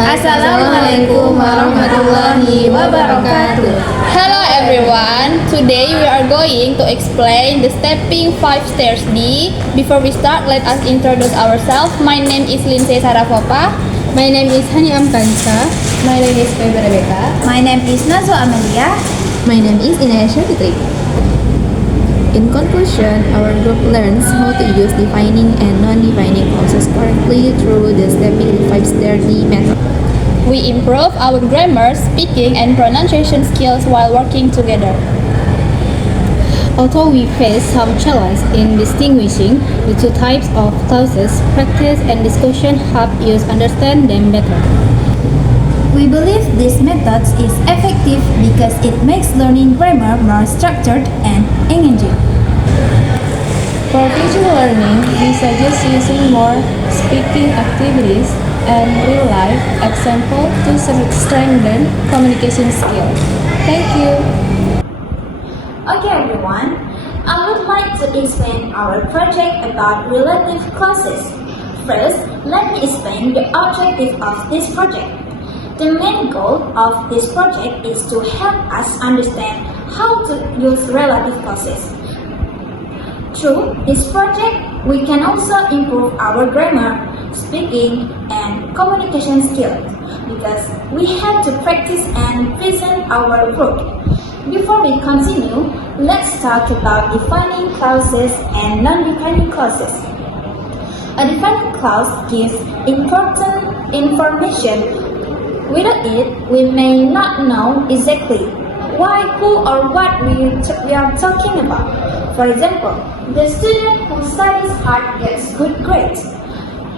Assalamualaikum warahmatullahi wabarakatuh. Hello everyone. Today we are going to explain the stepping 5 stairs D. Before we start, let us introduce ourselves. My name is Lindsay Sarafopa. My name is Hani Amkansa. My name is Feby Rebecca. My name is Nazo Amelia. My name is Inayasha Fitri. In conclusion, our group learns how to use defining and non-defining clauses correctly through the stepping 5-stair D method. We improve our grammar, speaking, and pronunciation skills while working together. Although we face some challenge in distinguishing the two types of clauses, practice and discussion help us understand them better. We believe this method is effective because it makes learning grammar more structured and engaging. For future learning, we suggest using more speaking activities and real-life examples to strengthen communication skills. Thank you. Okay everyone, I would like to explain our project about relative clauses. First, let me explain the objective of this project. The main goal of this project is to help us understand how to use relative clauses. Through this project, we can also improve our grammar, speaking, and communication skills because we have to practice and present our work. Before we continue, let's talk about defining clauses and non-defining clauses. A defining clause gives important information. Without it, we may not know exactly why, who, or what we are talking about. For example, the student who studies hard gets good grades.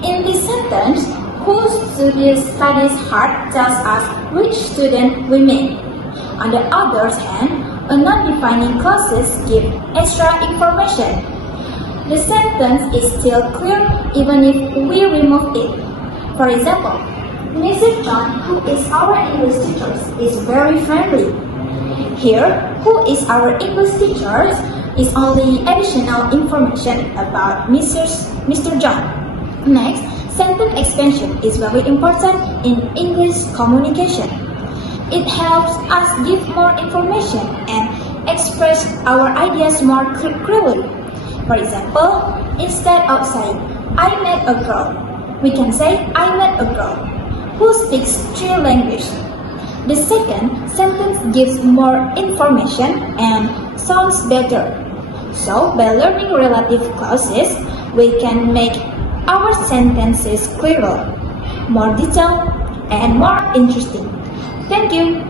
In this sentence, who studies hard tells us which student we mean. On the other hand, a non-defining clauses give extra information. The sentence is still clear even if we remove it. For example, Mr. John, who is our English teacher, is very friendly. Here, who is our English teacher is only additional information about Mr. John. Next, sentence expansion is very important in English communication. It helps us give more information and express our ideas more clearly. For example, instead of saying, I met a girl, we can say, I met a girl who speaks 3 languages. The second sentence gives more information and sounds better. So, by learning relative clauses, we can make our sentences clearer, more detailed, and more interesting. Thank you.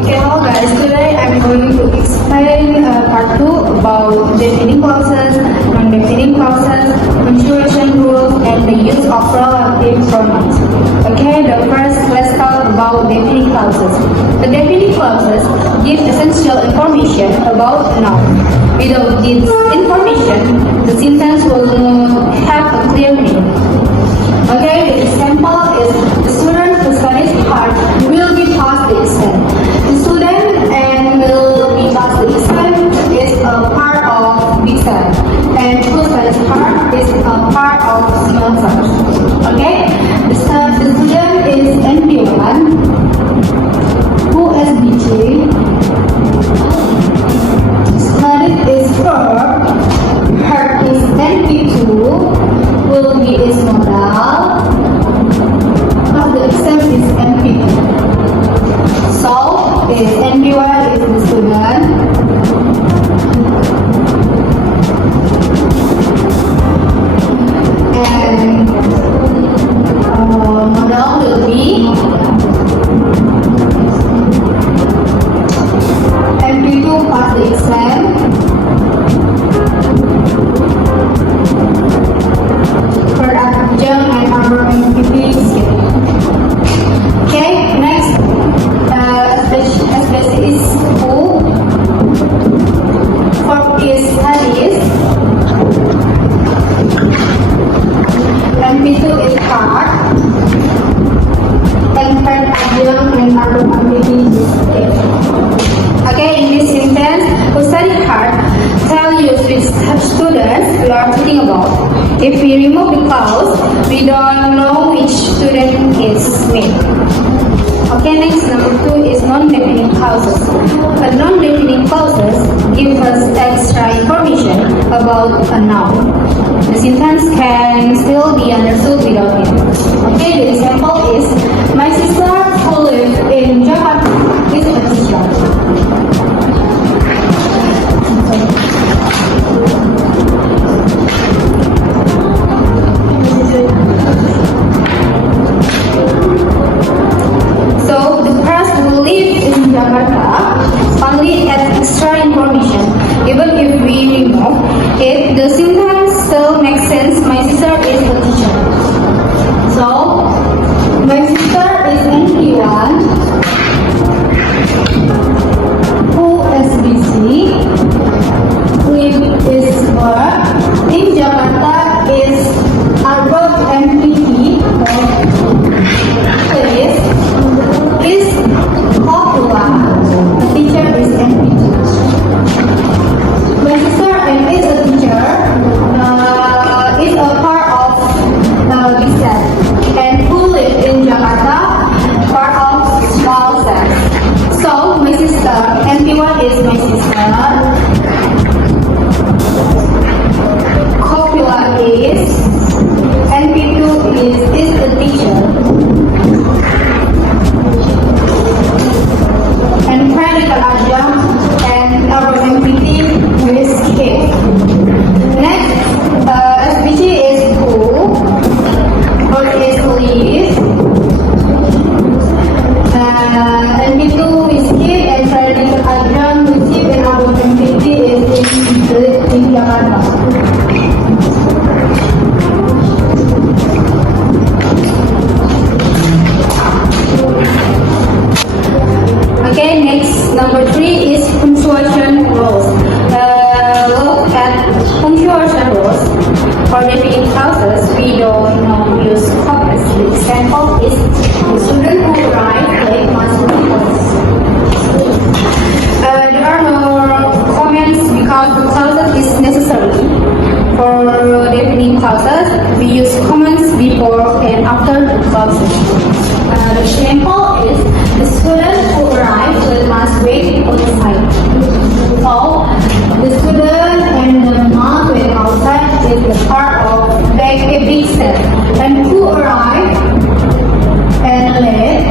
Okay, hello guys. Today I'm going to explain part 2 about defining clauses, non-defining clauses, punctuation rules, and the use of relative pronouns. Okay, let's talk about defining clauses. The defining clauses give essential information about a noun. Without this information, the sentence will not have a clear meaning. Okay, the example is the student who studies hard will be passed the exam. The student and will be passed the exam is a part of big exam, and who studies hard is a part of small exam. Okay, the student is NP1, who is BJ, studied is verb, her is NP2, will be is modal, but the exam is NP2. So, is NP1 is the student, and modal will be students we are talking about. If we remove the clause, we don't know which student is me. Okay, next number 2 is non-defining clauses. Non-defining clauses give us extra information about a noun. The sentence can still be understood without it. Okay, the example is, my sister who lives in Jakarta is a teacher. So the person who lives in Jakarta only adds extra information. Even if we remove it, the sentence still makes sense. My sister is a teacher. So my sister is NP1 who is busy. Live is work. In Jakarta is Arbab MPT. Is Hopula. The teacher is NPT. My sister is a teacher. Is a part of big set. And who live in Jakarta, part of small set. So my sister, NP1 is my sister. Copula is, NP2 is the teacher. And predical adjunct and our MPT is K. Next, SPG is who, or is live. NP2 is kid and predical adjunct is kid and our MPT is in Jakarta. Okay, next number 3 is punctuation rules. Look at punctuation rules. For defining clauses, we don't use copies. The example is the student who arrived late must report. There are no comments because the clauses is necessary. For defining clauses, we use comments before and after the clauses. The example is the student who arrived must wait outside. So the student and the must wait outside is the part of a big set. And who arrived and late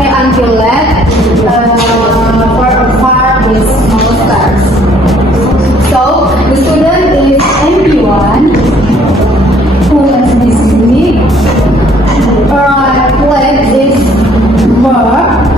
and until late for a part is small steps. So the student is MP1 who is busy. Late is verb.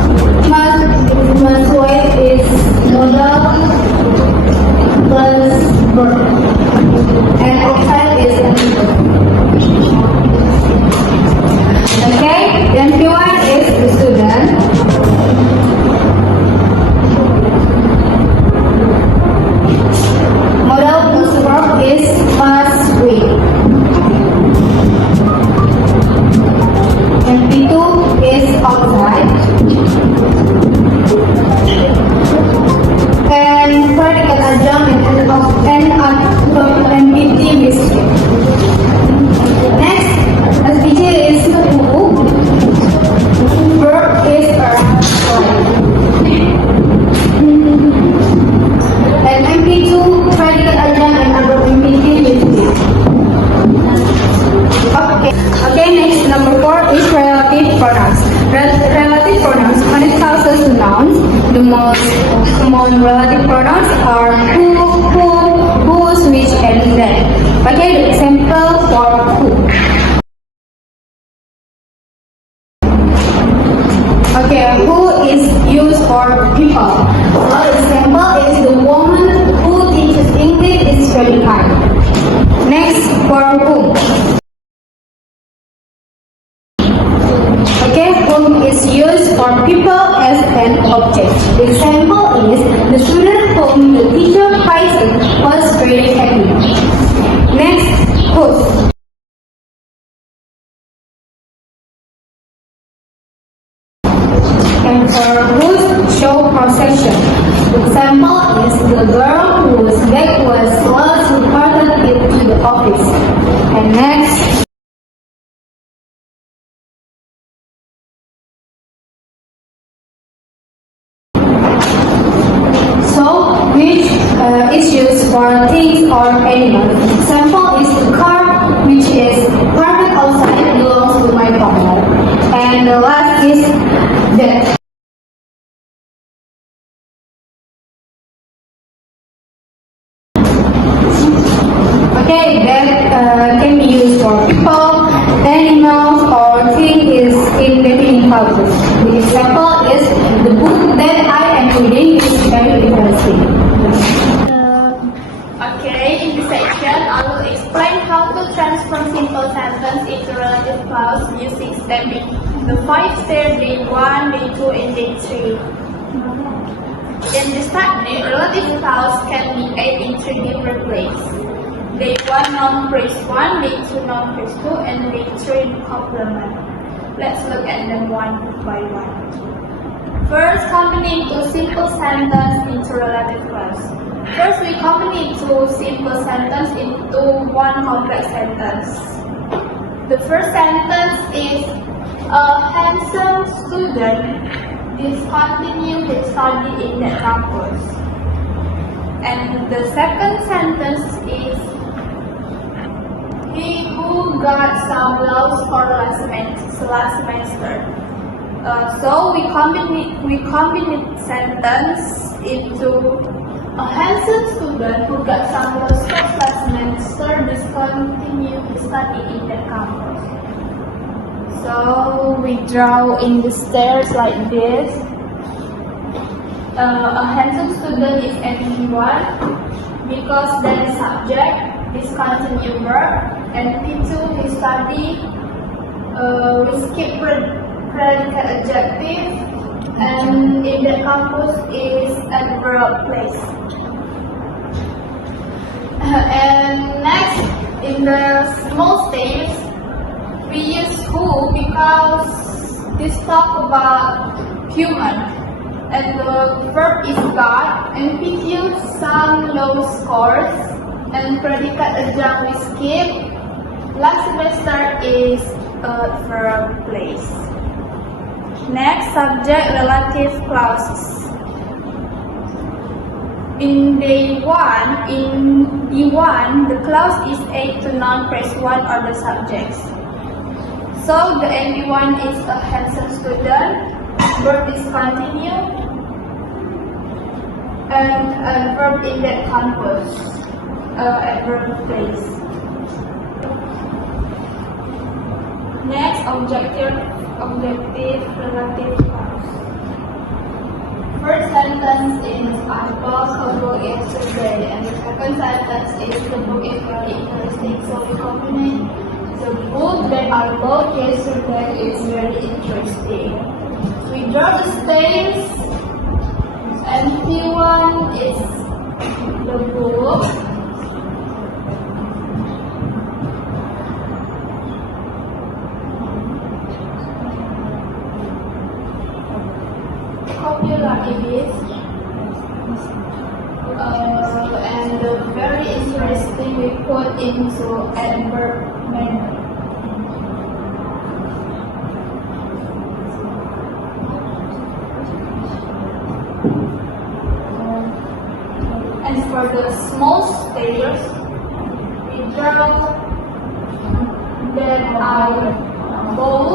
Okay, that can be used for people, animals, or things in defining clauses. The example is the book that I am reading is very interesting. Okay, in this section, I will explain how to transform simple sentence into relative clause using stemming. The 5 steps, day 1, day 2, and day 3. In this technique, relative clause can be made in 3 different ways. Day 1 noun phrase 1, day 2 noun phrase 2, and day 3 complement. Let's look at them one by one. First, combining two simple sentences into relative clause. First, we combine two simple sentences into one complex sentence. The first sentence is, a handsome student discontinued his study in that campus. And the second sentence is, he who got some loves for last semester. So we combine sentence into a handsome student who got some loves for last semester discontinued his study in that campus. So we draw in the stairs like this. A handsome student is anyone because then subject, discontinued verb, and P2 his study, we skip predicate adjective, and in the campus is adverb place. And next, in the small states, we use who because this talk about human. And the verb is got, and we use some low scores, and predicate adjunct we skip. Last semester is verb place. Next, subject relative clauses. In day 1, in D1, the clause is A to noun phrase 1 or the subjects. So the ND1 is a handsome student, verb is continued, and a verb in that campus, adverb place. Next, objective relative clause. First sentence is I bought a book yesterday, and the second sentence is the book is very interesting. So we combine the book that I bought yesterday is very interesting. We draw the stairs, and P1 is the book. Copy like this. And the very interesting we put into adverb manner. And for the small stairs, we draw that our bowl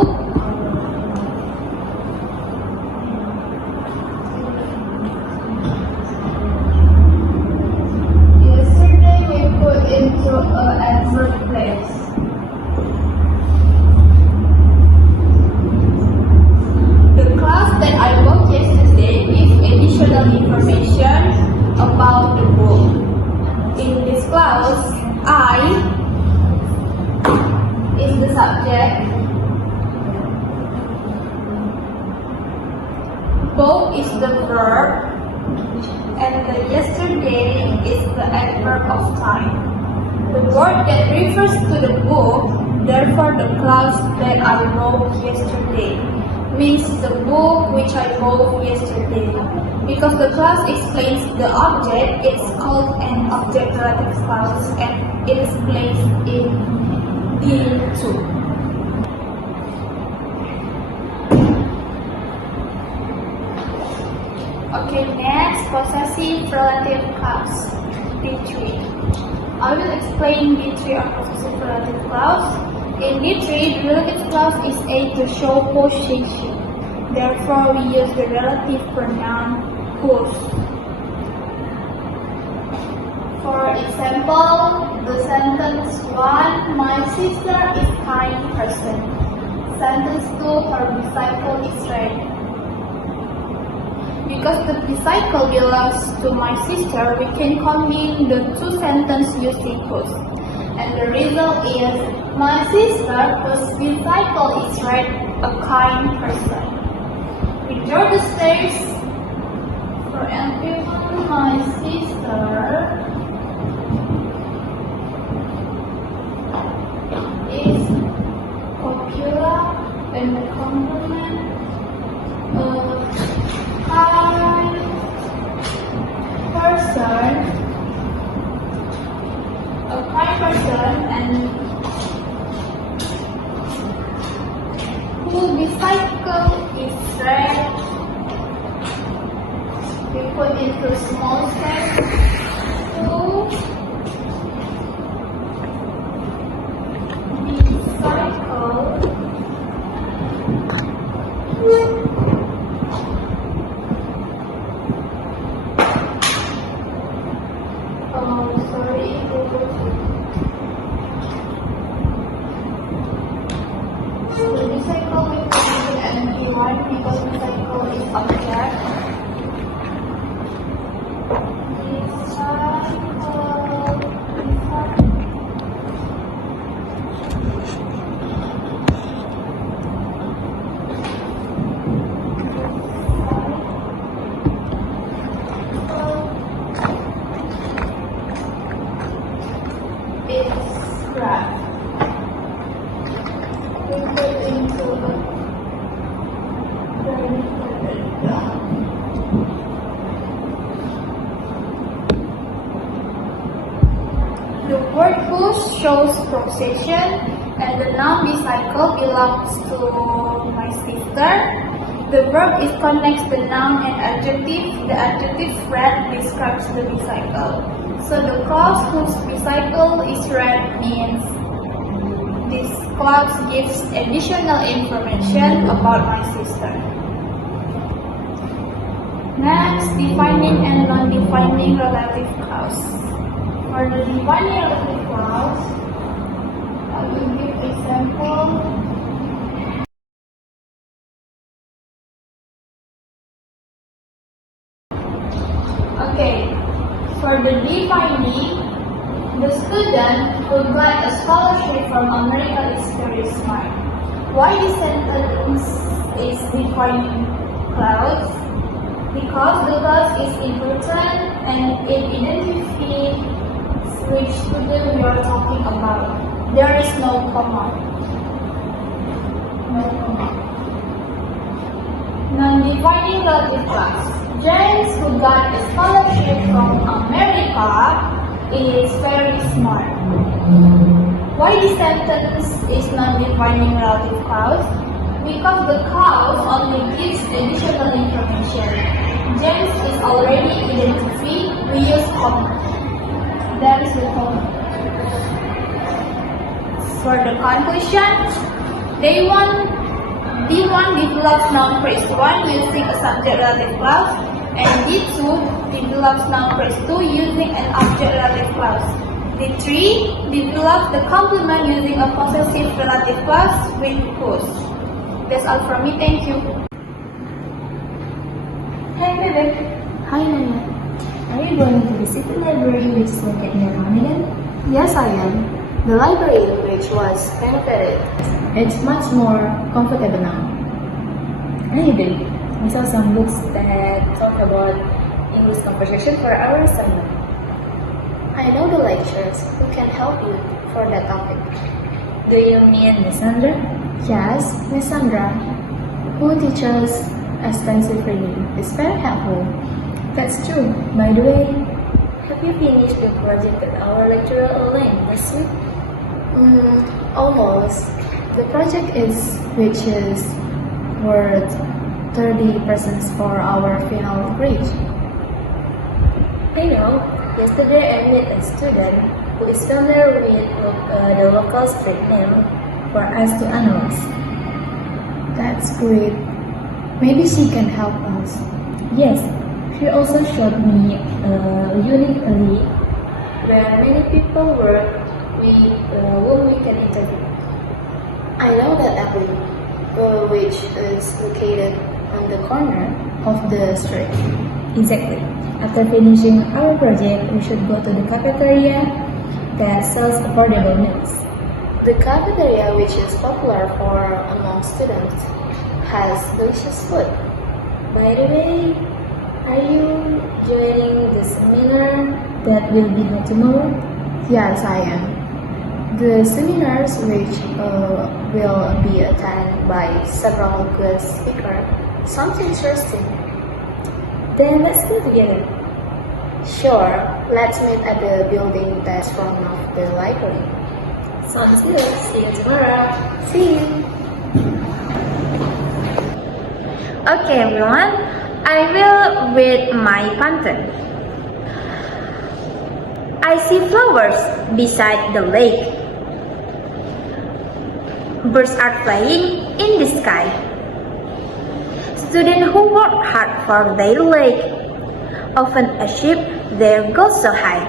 yesterday we put into an adverb place. The class that I worked yesterday gives additional information about the book. In this clause, I is the subject, both is the verb, and the yesterday is the adverb of time. The word that refers to the book, therefore the clause that I wrote yesterday, means the book which I wrote yesterday. Because the clause explains the object, it's called an object relative clause, and it is placed in D2. Okay, next, possessive relative clause, D3. I will explain D3 or possessive relative clause. In D3, the relative clause is A to show possession. Therefore, we use the relative pronoun whose. For example, the sentence 1, my sister is kind person. Sentence 2, her bicycle is red. Because the bicycle belongs to my sister, we can combine the two sentences using whose. And the result is, my sister whose bicycle is red, a kind person. We draw the stairs. For everyone, my sister is popular and the complement kind person, a kind person, and who bicycle is red. We put into small steps. Who bicycle the bicycle we put into an empty one because bicycle is object. The word whose shows possession, and the noun bicycle belongs to my sister. The verb is connects the noun and adjective. The adjective red describes the bicycle. So the clause whose bicycle is red means this clause gives additional information about my sister. Next, defining and non-defining relative clause. For the defining relative clause, I will give example. Okay, for the defining, the student who got a scholarship from America is very smart. Why this sentence is defining clause? Because the clause is important and it identifies which student we are talking about. There is no comma. No comma. Non-defining relative clause. James, who got a scholarship from America, is very smart. Why this sentence is non-defining relative clause? Because the clause only gives additional information. James is already identified. We use comma. That is the comma. For the conclusion, D1 develops noun phrase 1 using a subject relative clause, and D2 develops noun phrase 2 using an object relative clause. D3 develops the complement using a possessive relative clause with whose. That's all from me. Thank you. Hi, Vivek. Hi, Nanya. Are you going to visit the library which is located near Mamigan? Yes, I am. The library which was renovated. It's much more comfortable now. Anyway, I saw some books that talk about English conversation for our assignment. I know the lecturers who can help you for that topic. Do you mean Miss Sandra? Yes, Miss Sandra, who teaches extensive reading, is very helpful. That's true. By the way, have you finished the project that our lecturer aligned this week? Almost. The project which is worth 30% for our final grade. I know. Yesterday I met a student who is familiar with the local street name for us to analyze. That's great. Maybe she can help us. Yes, she also showed me uniquely where many people work whom we can interview. I know that alley, which is located on the corner of the street. Exactly. After finishing our project, we should go to the cafeteria that sells affordable meals. The cafeteria, which is popular among students, has delicious food. By the way, are you joining the seminar that will be held tomorrow? Yes, I am. The seminars, which will be attended by several guest speakers, sounds interesting. Then let's go together. Sure, let's meet at the building that's front of the library. Sounds good. See you tomorrow. See you. Okay, everyone, I will read my pantun. I see flowers beside the lake. Birds are flying in the sky. Students who work hard for their lake often achieve their goals so high.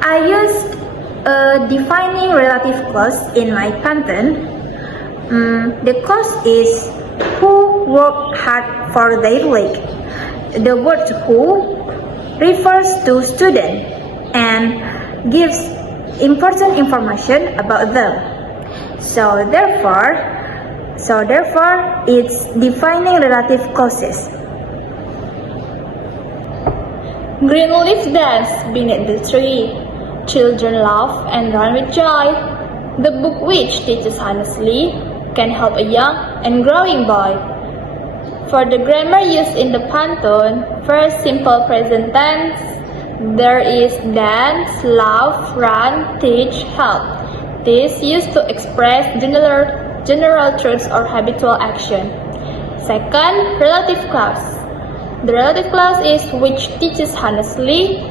I used a defining relative clause in my pantun. The clause is who work hard for their lake. The word who refers to student and gives important information about them. So therefore, it's defining relative clauses. Green leaves dance beneath the tree. Children laugh and run with joy. The book which teaches honestly can help a young and growing boy. For the grammar used in the pantun, first simple present tense, there is dance, laugh, run, teach, help. This used to express general truths or habitual action. Second, relative clause. The relative clause is which teaches honestly.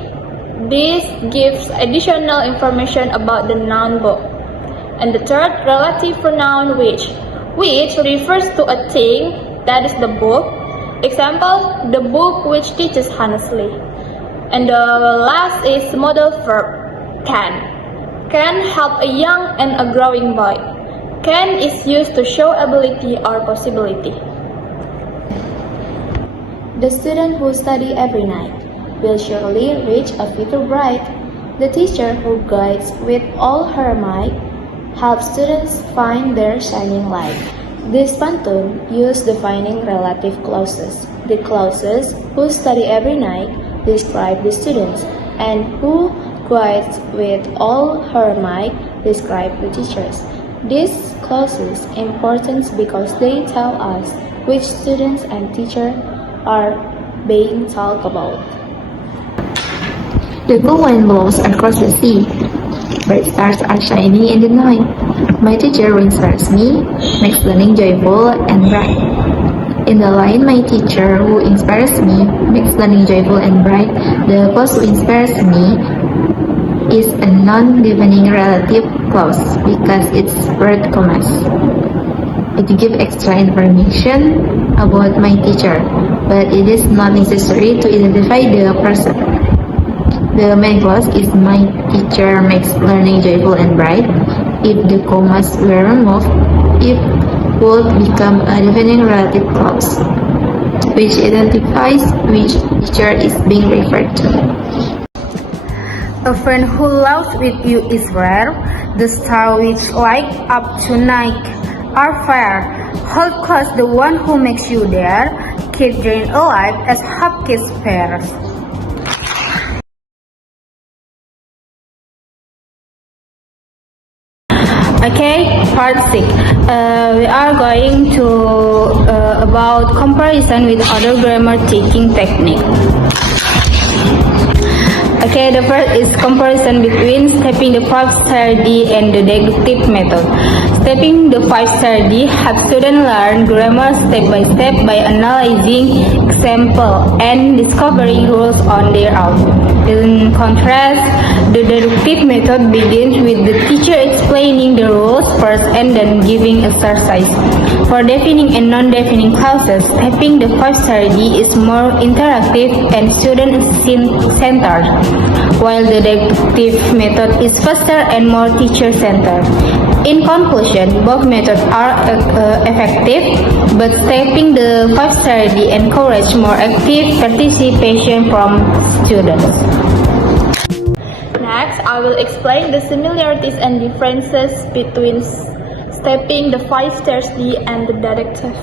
This gives additional information about the noun book. And the third, relative pronoun which refers to a thing, that is the book. Example, the book which teaches honestly. And the last is modal verb, can. Can help a young and a growing boy. Can is used to show ability or possibility. The student who study every night will surely reach a future bright. The teacher who guides with all her might helps students find their shining light. This pantun uses defining relative clauses. The clauses who study every night describe the students, and who guides with all her might describe the teachers. These clauses important because they tell us which students and teachers are being talked about. The cool wind blows across the sea. Bright stars are shining in the night. My teacher who inspires me makes learning joyful and bright. In the line, my teacher who inspires me makes learning joyful and bright, the clause who inspires me is a non-defining relative clause because it's word commas. It gives extra information about my teacher, but it is not necessary to identify the person. The main clause is my teacher makes learning joyful and bright. If the commas were removed, it would become a defining relative clause, which identifies which teacher is being referred to. A friend who loves with you is rare. The stars which light up tonight are fair. Hold close the one who makes you dare. Keep dream alive as hope keeps fair. Okay, part 6. We are going to about comparison with other grammar taking technique. Okay, the first is comparison between stepping the 5-star D and the deductive method. Stepping the 5-star D helps students learn grammar step by step by analyzing example and discovering rules on their own. In contrast, the deductive method begins with the teacher explaining the rules first and then giving exercise. For defining and non-defining clauses, stepping the 5-star D is more interactive and student-centered. while the deductive method is faster and more teacher-centered. In conclusion, both methods are effective, but stepping the 5 strategy encourages more active participation from students. Next, I will explain the similarities and differences between stepping the 5 strategy and the deductive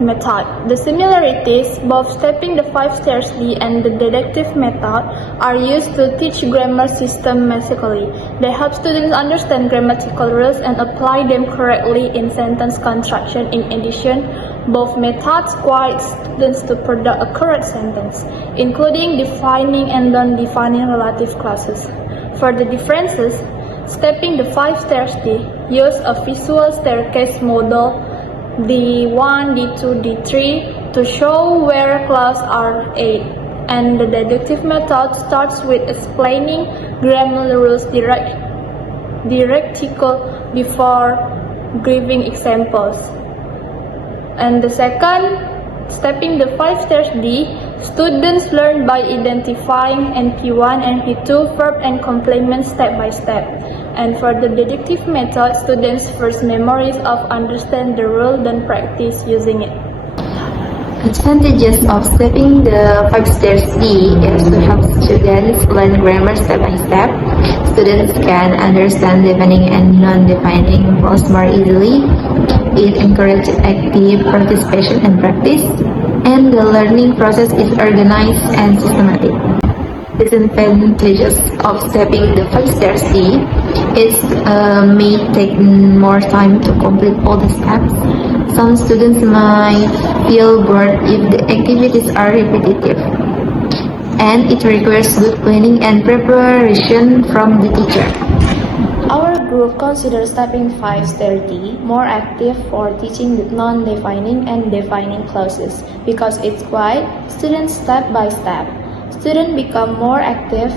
method. The similarities, both stepping the 5 strategy and the deductive method are used to teach grammar systematically. They help students understand grammatical rules and apply them correctly in sentence construction. In addition, both methods require students to produce a correct sentence, including defining and non-defining relative clauses. For the differences, stepping the 5 strategy use a visual staircase model D1, D2, D3 to show where clauses are at, and the deductive method starts with explaining grammar rules directly before giving examples. And the second, stepping the 5 strategy, students learn by identifying NP1 and P2 verb and complement step by step. And for the deductive method, students first memorize of understand the rule, then practice using it. Advantages of stepping the 5 steps D is to help students learn grammar step by step. Students can understand defining and non-defining rules more easily. It encourages active participation and practice, and the learning process is organized and systematic. Disadvantages of stepping the 5 steps D is may take more time to complete all the steps. Some students might feel bored if the activities are repetitive, and it requires good planning and preparation from the teacher. Our group considers stepping 5 strategy more active for teaching the non-defining and defining clauses because it's guide students step by step. Students become more active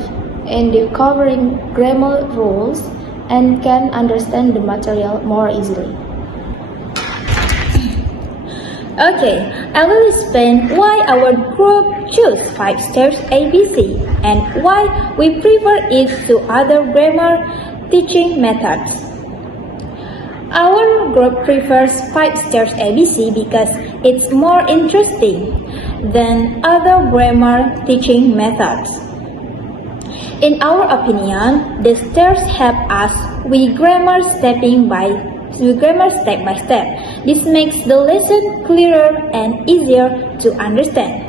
in discovering grammar rules and can understand the material more easily. Okay, I will explain why our group chose 5 steps ABC and why we prefer it to other grammar teaching methods. Our group prefers 5 steps ABC because it's more interesting than other grammar teaching methods. In our opinion, the steps help us with grammar step by step. This makes the lesson clearer and easier to understand.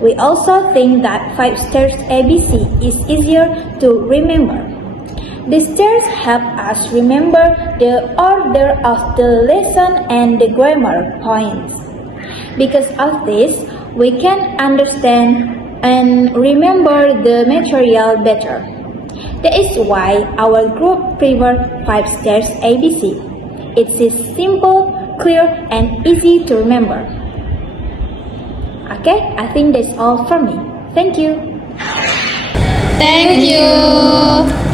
We also think that 5 steps ABC is easier to remember. The steps help us remember the order of the lesson and the grammar points. Because of this, we can understand and remember the material better. That is why our group prefers 5 steps ABC. It is simple, clear, and easy to remember. Okay, I think that's all from me. Thank you. Thank you.